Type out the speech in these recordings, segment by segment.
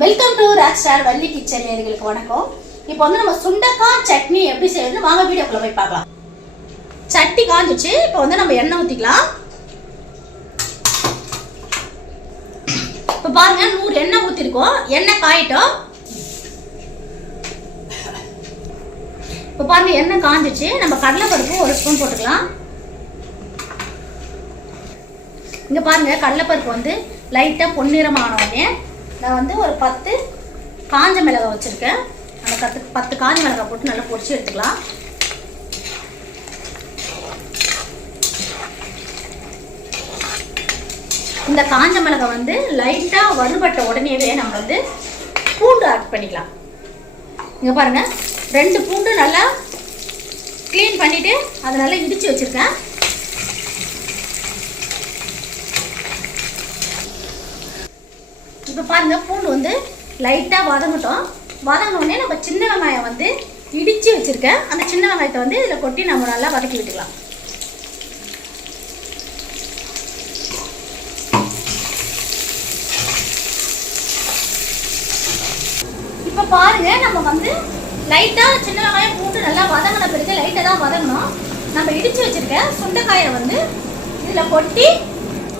Welcome to rock star Valli kitchen நேயர்களுக்கு வணக்கம். இப்போ வந்து நம்ம சுண்டக்காய் சட்னி எப்படி செய்யறது வாங்க வீடியோக்குள்ள போய் பார்க்கலாம். சட்டி காஞ்சிச்சு. இப்போ வந்து நம்ம எண்ணெய் ஊத்திக்கலாம். இப்போ பாருங்க 100 எண்ணெய் ஊத்திருக்கோம். எண்ணெய் காயிட்டோம். இப்போ பாருங்க எண்ணெய் காஞ்சிச்சு. நம்ம கடலைப்பருப்பு 1 ஸ்பூன் போட்டுக்கலாம். இங்க பாருங்க கடலைப்பருப்பு வந்து லைட்டா பொன்னிறமான உடனே நான் வந்து ஒரு 10 காஞ்ச மிளகாய் வச்சிருக்கேன். அந்த 10 காஞ்ச மிளகாய் போட்டு நல்லா பொரிச்சு எடுத்துக்கலாம். இந்த காஞ்ச மிளகாய் வந்து லைட்டா வறுபட்ட உடனேவே நம்ம வந்து பூண்டு ஆட் பண்ணிக்கலாம். இங்க பாருங்க 2 பூண்டு நல்லா க்ளீன் பண்ணிட்டு அதை நல்லா இடிச்சு வச்சிருக்கேன். இப்போ பாருங்க பூண்டு வந்து லைட்டாக வதங்கட்டும். வதங்கினோடனே நம்ம சின்ன வெங்காயம் வந்து இடித்து வச்சுருக்கேன். அந்த சின்ன வெங்காயத்தை வந்து இதில் கொட்டி நம்ம நல்லா வதக்கி விட்டுக்கலாம். இப்போ பாருங்க நம்ம வந்து லைட்டாக சின்ன வெங்காயம் பூண்டு நல்லா வதங்கின பிறகு லைட்டாக தான் வதங்கணும். நம்ம இடித்து வச்சுருக்க சுண்டைக்காயை வந்து இதில் கொட்டி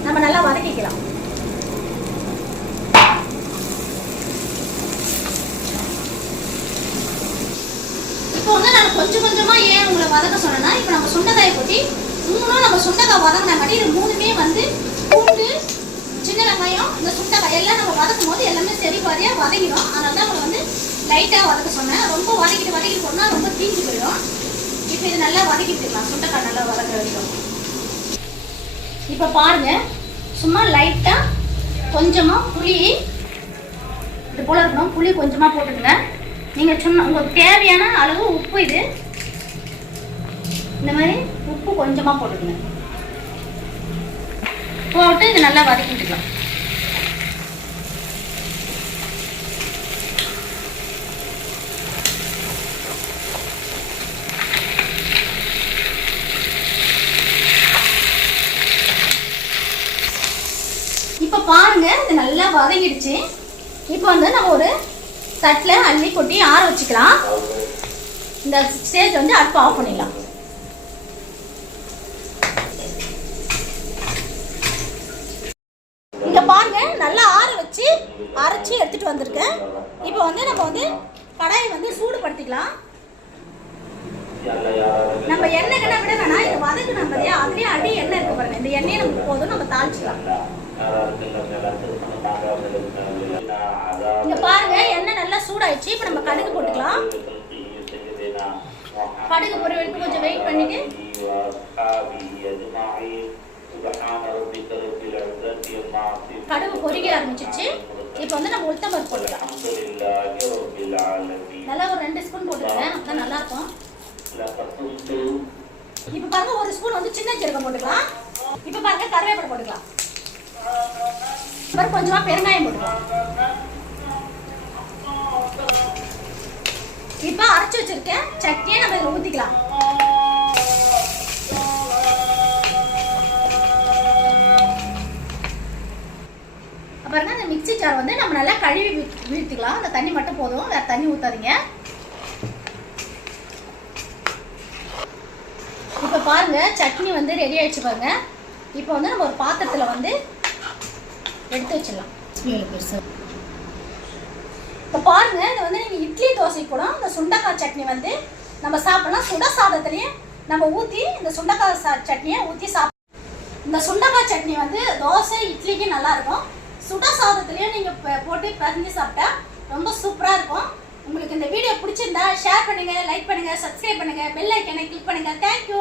நம்ம நல்லா வதக்கிக்கலாம். இப்போ வந்து நான் கொஞ்சம் கொஞ்சமாக ஏன் உங்களை வதக்க சொன்னேன்னா, இப்போ நம்ம சுண்டைக்காயை கொட்டி நம்ம சுண்டைக்காய் வதங்கினாங்காட்டி இது 3மே வந்து பூண்டு சின்ன வெங்காயம் இந்த சுண்டைக்காய் எல்லாம் நம்ம வதக்கும் போது எல்லாமே சரி பாதியாக வதங்கிடும். அதனால தான் உங்களை வந்து லைட்டாக வதக்க சொன்னேன். ரொம்ப வதக்கிட்டு போனால் ரொம்ப தீஞ்சு போயிடும். இப்போ இது நல்லா வதக்கிட்டுக்கலாம். சுண்டைக்காய் நல்லா வதக்க வைக்கும். இப்போ பாருங்க சும்மா லைட்டாக கொஞ்சமாக புளி இது போல் இருக்கணும். புளி கொஞ்சமாக போட்டுக்கங்க. நீங்கள் சொன்ன உங்களுக்கு தேவையான அளவு உப்பு இது இந்த மாதிரி உப்பு கொஞ்சமாக போட்டுக்கங்க. போட்டு இது நல்லா வதக்கிட்டுக்கலாம். இப்போ பாருங்க இது நல்லா வதங்கிடுச்சு. இப்போ வந்து நம்ம ஒரு தட்டில் அள்ளி கொட்டி ஆற வச்சுக்கலாம். இந்த ஸ்டேஜ் வந்து அடுப்பு ஆஃப் பண்ணிடலாம். இங்க பாருங்க நல்லா ஆற வச்சு அரைச்சி எடுத்துட்டு வந்திருக்கேன். இப்போ வந்து நம்ம வந்து கடாயை வந்து சூடுபடுத்திக்கலாம். நம்ம எண்ணெய் கிட்ட விட வேணாம். இது வதக்கு நம்ம அதுலேயே அடி எண்ணெய் இருக்கு பாருங்க. இந்த எண்ணெயை நமக்கு போதும். நம்ம தாளிச்சிக்கலாம். இங்க பாருங்க எண்ணெய் நல்லா சூடாயிடுச்சு. இப்போ நம்ம கடுகு போட்டுக்கலாம். கடுகு பொரி வரைக்கும் கொஞ்சம் வெயிட் பண்ணிட்டு கடுகு பொரிக்க ஆரம்பிச்சிருச்சு. இப்போ வந்து நம்ம உளுத்தம் பருப்பு போட்டுக்கலாம். நல்லா ஒரு 2 ஸ்பூன் போட்டுக்கிறேன். அப்பதான் நல்லா இருக்கும். இப்போ பாருங்க 1 ஸ்பூன் வந்து சின்ன ஜீரகம் போட்டுக்கலாம். இப்போ பாருங்க கருவேப்பிலை போட்டுக்கலாம். அப்புறம் கொஞ்சமா பெருங்காயம் போட்டுக்கலாம். இப்போ அரைச்சு வச்சிருக்கேன் சட்னியை நம்ம இதில் ஊற்றிக்கலாம். பாருங்க அந்த மிக்ஸி ஜார் வந்து நம்ம நல்லா கழுவி வீழ்த்திக்கலாம். அந்த தண்ணி மட்டும் போதும். வேற தண்ணி ஊற்றாதீங்க. இப்போ பாருங்க சட்னி வந்து ரெடி ஆயிடுச்சு பாருங்க. இப்போ வந்து நம்ம ஒரு பாத்திரத்தில் வந்து எடுத்து வச்சிடலாம். இப்போ பாருங்க இது வந்து நீங்கள் இட்லி தோசை கூட இந்த சுண்டைக்காய் சட்னி வந்து நம்ம சாப்பிடலாம். சுட சாதத்துலேயும் நம்ம ஊற்றி இந்த சுண்டைக்காய் சட்னியை ஊற்றி இந்த சுண்டைக்காய் சட்னி வந்து தோசை இட்லிக்கு நல்லா இருக்கும். சுட சாதத்துலேயும் நீங்கள் போட்டு பிசைஞ்சு சாப்பிட்டா ரொம்ப சூப்பராக இருக்கும். உங்களுக்கு இந்த வீடியோ பிடிச்சிருந்தா ஷேர் பண்ணுங்கள், லைக் பண்ணுங்கள், சப்ஸ்கிரைப் பண்ணுங்கள், பெல் ஐக்கனை கிளிக் பண்ணுங்கள். தேங்க்யூ.